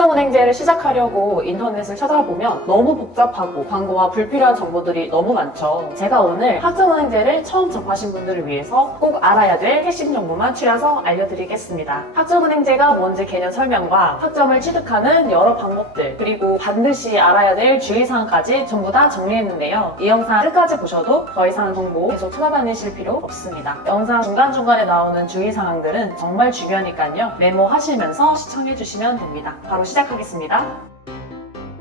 학점은행제를 시작하려고 인터넷을 찾아보면 너무 복잡하고 광고와 불필요한 정보들이 너무 많죠. 제가 오늘 학점은행제를 처음 접하신 분들을 위해서 꼭 알아야 될 핵심 정보만 추려서 알려드리겠습니다. 학점은행제가 뭔지 개념 설명과 학점을 취득하는 여러 방법들, 그리고 반드시 알아야 될 주의사항까지 전부 다 정리했는데요. 이 영상 끝까지 보셔도 더 이상 정보 계속 찾아다니실 필요 없습니다. 영상 중간중간에 나오는 주의사항들은 정말 중요하니까요. 메모하시면서 시청해주시면 됩니다. 바로 시작하겠습니다.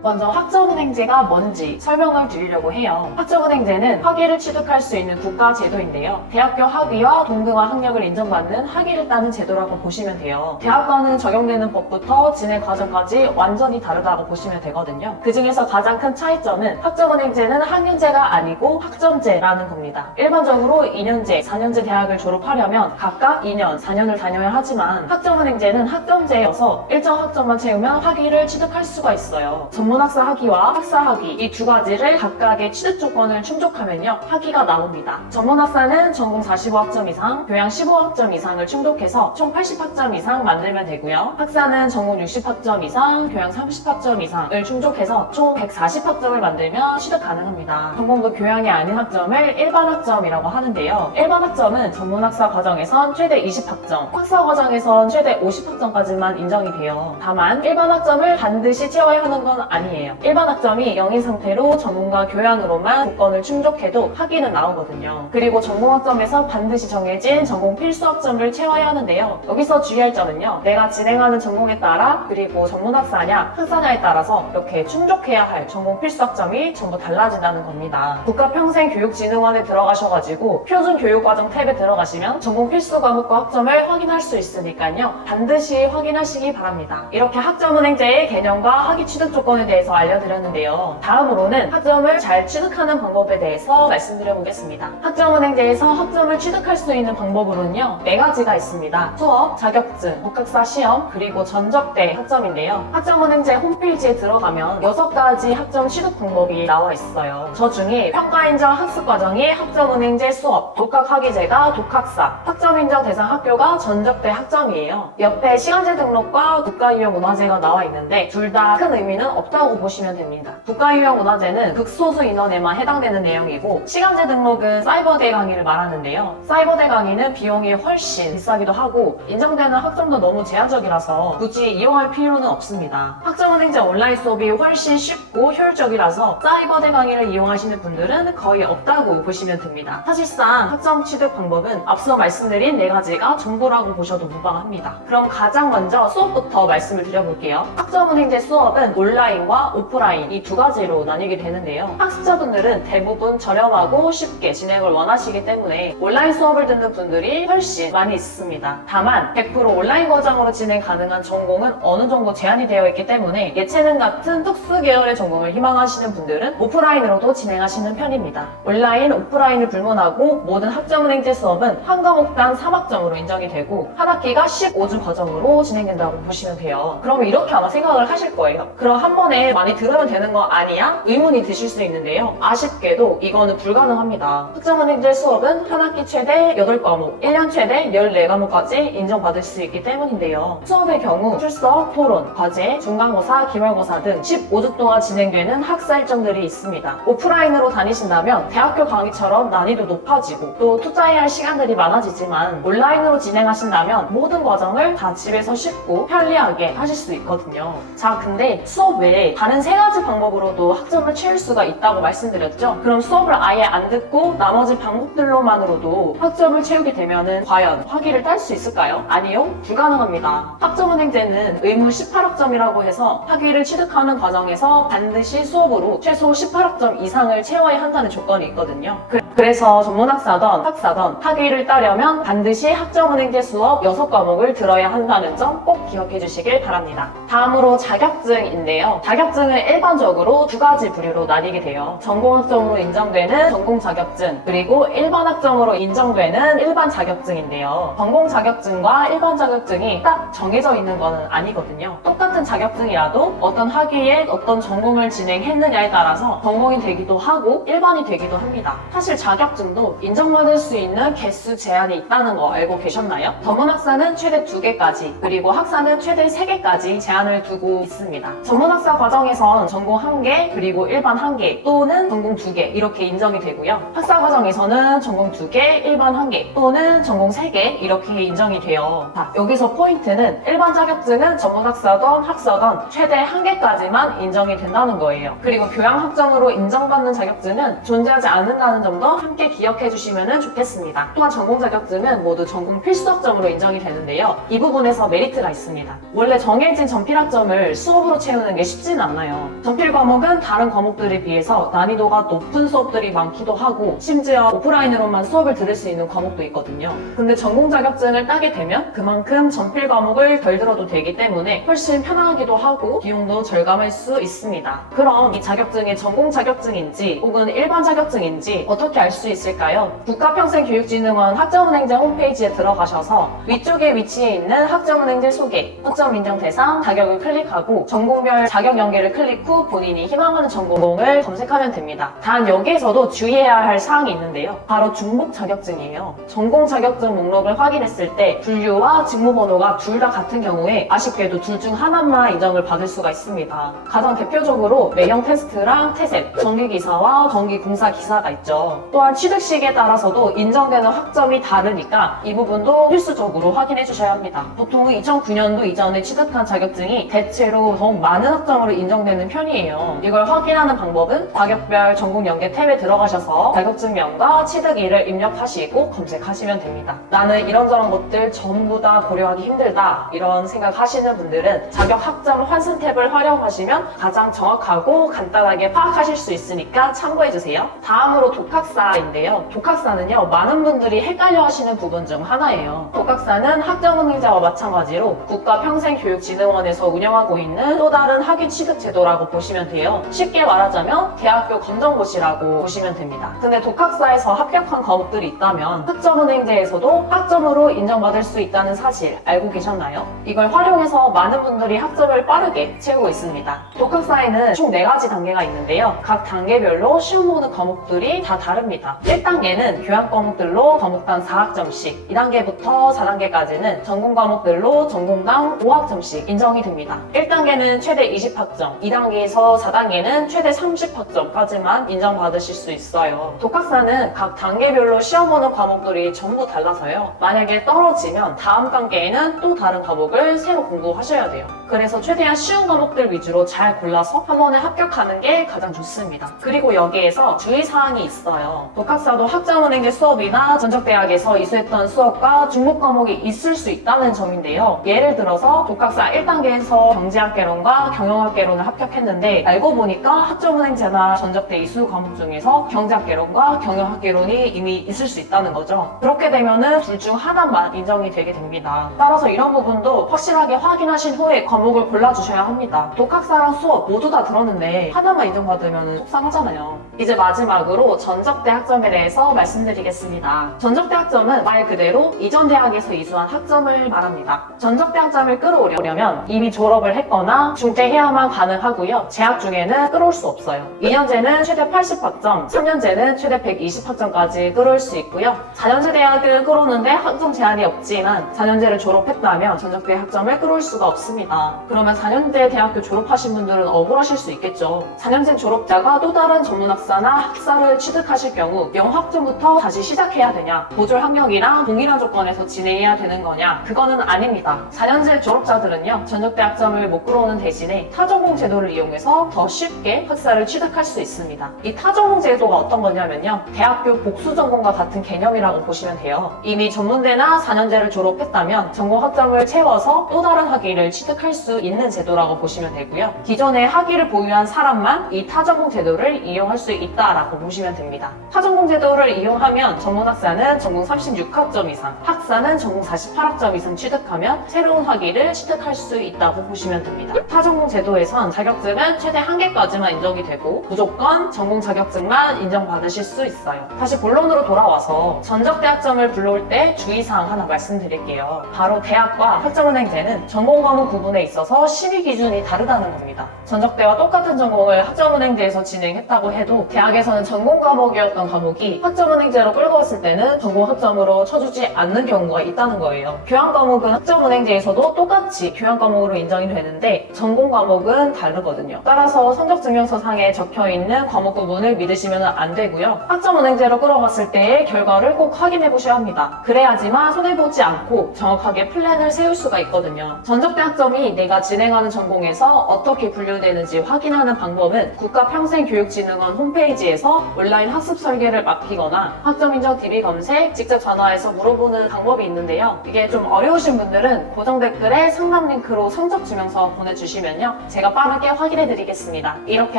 먼저 학점은행제가 뭔지 설명을 드리려고 해요. 학점은행제는 학위를 취득할 수 있는 국가제도인데요. 대학교 학위와 동등한 학력을 인정받는 학위를 따는 제도라고 보시면 돼요. 대학과는 적용되는 법부터 진행 과정까지 완전히 다르다고 보시면 되거든요. 그 중에서 가장 큰 차이점은 학점은행제는 학년제가 아니고 학점제라는 겁니다. 일반적으로 2년제, 4년제 대학을 졸업하려면 각각 2년, 4년을 다녀야 하지만 학점은행제는 학점제여서 일정 학점만 채우면 학위를 취득할 수가 있어요. 전문학사 학위와 학사 학위 이 두 가지를 각각의 취득 조건을 충족하면요 학위가 나옵니다. 전문학사는 전공 45학점 이상, 교양 15학점 이상을 충족해서 총 80학점 이상 만들면 되고요. 학사는 전공 60학점 이상, 교양 30학점 이상을 충족해서 총 140학점을 만들면 취득 가능합니다. 전공도 교양이 아닌 학점을 일반 학점이라고 하는데요. 일반 학점은 전문학사 과정에선 최대 20학점, 학사 과정에선 최대 50학점까지만 인정이 돼요. 다만 일반 학점을 반드시 채워야 하는 건 아니에요. 일반 학점이 0인 상태로 전공과 교양으로만 조건을 충족해도 학위는 나오거든요. 그리고 전공 학점에서 반드시 정해진 전공 필수 학점을 채워야 하는데요. 여기서 주의할 점은요. 내가 진행하는 전공에 따라 그리고 전문 학사냐 학사냐에 따라서 이렇게 충족해야 할 전공 필수 학점이 전부 달라진다는 겁니다. 국가평생교육진흥원에 들어가셔가지고 표준교육과정 탭에 들어가시면 전공 필수 과목과 학점을 확인할 수 있으니까요. 반드시 확인하시기 바랍니다. 이렇게 학점은행제의 개념과 학위 취득 조건에 대해서 알려드렸는데요. 다음으로는 학점을 잘 취득하는 방법에 대해서 말씀드려보겠습니다. 학점은행제에서 학점을 취득할 수 있는 방법으로는요 4가지가 있습니다. 수업, 자격증, 복학사 시험, 그리고 전적대 학점인데요. 학점은행제 홈페이지에 들어가면 6가지 학점 취득 방법이 나와 있어요. 저 중에 평가인정 학습과정이 학점은행제 수업, 독학학위제가 독학사, 학점인정 대상 학교가 전적대 학점이에요. 옆에 시간제 등록과 국가유형문화제가 나와 있는데 둘 다 큰 의미는 없다고 보시면 됩니다. 국가유형문화제는 극소수 인원에만 해당되는 내용이고 시간제 등록은 사이버대 강의를 말하는데요. 사이버대 강의는 비용이 훨씬 비싸기도 하고 인정되는 학점도 너무 제한적이라서 굳이 이용할 필요는 없습니다. 학점은행제 온라인 수업이 훨씬 쉽고 효율적이라서 사이버대 강의를 이용하시는 분들은 거의 없다고 보시면 됩니다. 사실상 학점 취득 방법은 앞서 말씀드린 4가지가 전부라고 보셔도 무방합니다. 그럼 가장 먼저 수업부터 말씀을 드려볼게요. 학점은행제 수업은 온라인과 오프라인 이 2가지로 나뉘게 되는데요. 학습자분들은 대부분 저렴하고 쉽게 진행을 원하시기 때문에 온라인 수업을 듣는 분들이 훨씬 많이 있습니다. 다만 100% 온라인 과정으로 진행 가능한 전공은 어느 정도 제한이 되어 있기 때문에 예체능 같은 특수 계열의 전공을 희망하시는 분들은 오프라인으로도 진행하시는 편입니다. 온라인, 오프라인을 불문하고 모든 학점은행제 수업은 한 과목당 3학점으로 인정이 되고 한 학기가 15주 과정으로 진행된다고 보시면 돼요. 그럼 이렇게 아마 생각을 하실 거예요. 그럼 한 번에 많이 들으면 되는 거 아니야? 의문이 드실 수 있는데요. 아쉽게도 이거는 불가능합니다. 학점은행제 수업은 한 학기 최대 8과목, 1년 최대 14과목까지 인정받을 수 있기 때문인데요. 수업의 경우 출석, 토론, 과제, 중간고사, 기말고사 등 15주 동안 진행되는 학사 일정들이 있습니다. 오프라인으로 다니신다면 대학교 강의처럼 난이도 높아지고 또 투자해야 할 시간들이 많아지지만 온라인으로 진행하신다면 모든 과정을 다 집에서 쉽고 편리하게 하실 수 있거든요. 자, 근데 수업 외에 다른 3가지 방법으로도 학점을 채울 수가 있다고 말씀드렸죠. 그럼 수업을 아예 안 듣고 나머지 방법들로만으로도 학점을 채우게 되면은 과연 학위를 딸 수 있을까요? 아니요, 불가능합니다. 학점은행제는 의무 18학점이라고 해서 학위를 취득하는 과정에서 반드시 수업으로 최소 18학점 이상을 채워야 한다는 조건이 있거든요. 그래서 전문학사든 학사든 학위를 따려면 반드시 학점은행제 수업 6과목을 들어야 한다는 점 꼭 기억해 주시길 바랍니다. 다음으로 자격증인데요. 자격증은 일반적으로 2가지 부류로 나뉘게 돼요. 전공학점으로 인정되는 전공 자격증, 그리고 일반 학점으로 인정되는 일반 자격증인데요. 전공 자격증과 일반 자격증이 딱 정해져 있는 거는 아니거든요. 똑같은 자격증이라도 어떤 학위에 어떤 전공을 진행했느냐에 따라서 전공이 되기도 하고 일반이 되기도 합니다. 사실 자격증도 인정받을 수 있는 개수 제한이 있다는 거 알고 계셨나요? 전문학사는 최대 2개까지, 그리고 학사는 최대 3개까지 제한을 두고 있습니다. 전문학사 과정에선 전공 1개, 그리고 일반 1개, 또는 전공 2개 이렇게 인정이 되고요. 학사 과정에서는 전공 2개, 일반 1개, 또는 전공 3개 이렇게 인정이 돼요. 자, 여기서 포인트는 일반 자격증은 전문학사든 학사든 최대 1개까지만 인정이 된다는 거예요. 그리고 교양학점으로 인정받는 자격증은 존재하지 않는다는 점도 함께 기억해 주시면 좋겠습니다. 또한 전공 자격증은 모두 전공 필수학점으로 인정이 되는데요. 이 부분에서 메리트가 있습니다. 원래 정해진 전필학점을 수업으로 채우는 게 쉽진 않아요. 전필 과목은 다른 과목들에 비해서 난이도가 높은 수업들이 많기도 하고 심지어 오프라인으로만 수업을 들을 수 있는 과목도 있거든요. 근데 전공 자격증을 따게 되면 그만큼 전필 과목을 덜 들어도 되기 때문에 훨씬 편하기도 하고 비용도 절감할 수 있습니다. 그럼 이 자격증이 전공 자격증인지 혹은 일반 자격증인지 어떻게 알 수 있을까요? 국가평생교육진흥원 학점은행제 홈페이지에 들어가셔서 위쪽에 위치해 있는 학점은행제 소개, 학점 인정 대상, 자격을 클릭하고 전공별 자격 연계를 클릭 후 본인이 희망하는 전공을 검색하면 됩니다. 단 여기에서도 주의해야 할 사항이 있는데요. 바로 중복 자격증이에요. 전공 자격증 목록을 확인했을 때 분류와 직무번호가 둘 다 같은 경우에 아쉽게도 둘 중 하나만 인정을 받을 수가 있습니다. 가장 대표적으로 매형 테스트랑 태세, 전기기사와 전기공사 기사가 있죠. 또한 취득식에 따라서도 인정되는 학점이 다르니까 이 부분도 필수적으로 확인해 주셔야 합니다. 보통 2009년도 이전에 취득한 자격증이 대체로 더욱 많은 학점으로 인정되는 편이에요. 이걸 확인하는 방법은 자격별 전공 연계 탭에 들어가셔서 자격증명과 취득일을 입력하시고 검색하시면 됩니다. 나는 이런저런 것들 전부 다 고려하기 힘들다 이런 생각하시는 분들은 자격 학점 환승 탭을 활용하시면 가장 정확하고 간단하게 파악하실 수 있으니까 참고해주세요. 다음으로 독학사인데요. 독학사는요, 많은 분들이 헷갈려 하시는 부분 중 하나예요. 독학사는 학점은행제와 마찬가지로 국가평생교육진흥원에서 운영하고 있는 또 다른 학위 취득 제도라고 보시면 돼요. 쉽게 말하자면 대학교 검정고시라고 보시면 됩니다. 근데 독학사에서 합격한 과목들이 있다면 학점은행제에서도 학점으로 인정받을 수 있다는 사실 알고 계셨나요? 이걸 활용해서 많은 분들이 학점을 빠르게 채우고 있습니다. 독학사에는 총 4가지 단계가 있는데요. 각 단계별로 시험 보는 과목들이 다 다릅니다. 1단계는 교양 과목들로 과목당 4학점씩, 2단계부터 4단계까지는 전공 과목들로 전공당 5학점씩 인정이 됩니다. 1단계는 최대 20학점, 2단계에서 4단계는 최대 30학점까지만 인정받으실 수 있어요. 독학사는 각 단계별로 시험 보는 과목들이 전부 달라서요. 만약에 떨어지면 다음 단계에는 또 다른 과목을 새로 공부하셔야 돼요. 그래서 최대한 쉬운 과목들 위주로 잘 골라서 한 번에 합격하는 게 가장 좋습니다. 그리고 여기에서 주의사항이 있어요. 독학사도 학점은행제 수업이나 전적대학에서 이수했던 수업과 중복 과목이 있을 수 있다는 점인데요. 예를 들어서 독학사 1단계에서 경제학개론과 경영학개론을 합격했는데 알고 보니까 학점은행제나 전적대 이수 과목 중에서 경제학개론과 경영학개론이 이미 있을 수 있다는 거죠. 그렇게 되면은 둘 중 하나만 인정이 되게 됩니다. 따라서 이런 부분도 확실하게 확인하신 후에 과목을 골라주셔야 합니다. 독학사랑 수업 모두 다 들었는데 하나만 인정받으면 속상하잖아요. 이제 마지막으로 전적대 학점에 대해서 말씀드리겠습니다. 전적대 학점은 말 그대로 이전 대학에서 이수한 학점을 말합니다. 전적대 학점을 끌어오려면 이미 졸업을 했거나 중퇴해야만 가능하고요. 재학 중에는 끌어올 수 없어요. 2년제는 최대 80학점, 3년제는 최대 120학점까지 끌어올 수 있고요. 4년제 대학은 끌어오는데 학점 제한이 없지만 4년제를 졸업했다면 전적대 학점을 끌어올 수가 없습니다. 그러면 4년제 대학교 졸업하신 분들은 억울하실 수 있겠죠. 4년제 졸업자가 또 다른 전문학사나 학사를 취득하실 경우 영학점부터 다시 시작해야 되냐, 보졸 학력이랑 동일한 조건에서 진행해야 되는 거냐, 그거는 아닙니다. 4년제 졸업자들은요, 전적대 학점을 못 끌어오는 대신에 타전공 제도를 이용해서 더 쉽게 학사를 취득할 수 있습니다. 이 타전공 제도가 어떤 거냐면요, 대학교 복수 전공과 같은 개념이라고 보시면 돼요. 이미 전문대나 4년제를 졸업했다면 전공 학점을 채워서 또 다른 학위를 취득할 수 있는 제도라고 보시면 되고요. 기존에 학위를 보유한 사람만 이 타전공 제도를 이용할 수 있다라고 보시면 됩니다. 타전공 제도를 이용하면 전문학사는 전공 36학점 이상, 학사는 전공 48학점 이상 취득하면 새로운 학위를 취득할 수 있다고 보시면 됩니다. 타전공 제도에선 자격증은 최대 1개까지만 인정이 되고 무조건 전공 자격증만 인정받으실 수 있어요. 다시 본론으로 돌아와서 전적대 학점을 불러올 때 주의사항 하나 말씀드릴게요. 바로 대학과 학점은행제는 전공 과목 구분에 있어서 심의 기준이 다르다는 겁니다. 전적대와 똑같은 전공을 학점은행제에서 진행했다고 해도 대학에서는 전공 과목이었던 학점이었던 과목이 학점은행제로 끌고 왔을 때는 전공 학점으로 쳐주지 않는 경우가 있다는 거예요. 교양 과목은 학점은행제에서도 똑같이 교양 과목으로 인정이 되는데 전공 과목은 다르거든요. 따라서 성적 증명서상에 적혀있는 과목 구분을 믿으시면 안 되고요. 학점은행제로 끌어갔을 때의 결과를 꼭 확인해 보셔야 합니다. 그래야지만 손해보지 않고 정확하게 플랜을 세울 수가 있거든요. 전적대 학점이 내가 진행하는 전공에서 어떻게 분류되는지 확인하는 방법은 국가평생교육진흥원 홈페이지에서 온라인 학습 설계를 맡기거나 학점인정 DB 검색, 직접 전화해서 물어보는 방법이 있는데요. 이게 좀 어려우신 분들은 고정 댓글에 상담 링크로 성적 증명서 보내주시면요. 제가 빠르게 확인해 드리겠습니다. 이렇게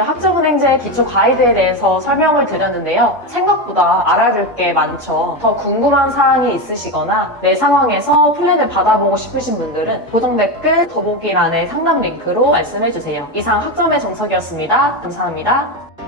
학점은행제 기초 가이드에 대해서 설명을 드렸는데요. 생각보다 알아야 될 게 많죠. 더 궁금한 사항이 있으시거나 내 상황에서 플랜을 받아보고 싶으신 분들은 고정 댓글 더보기란의 상담 링크로 말씀해주세요. 이상 학점의 정석이었습니다. 감사합니다.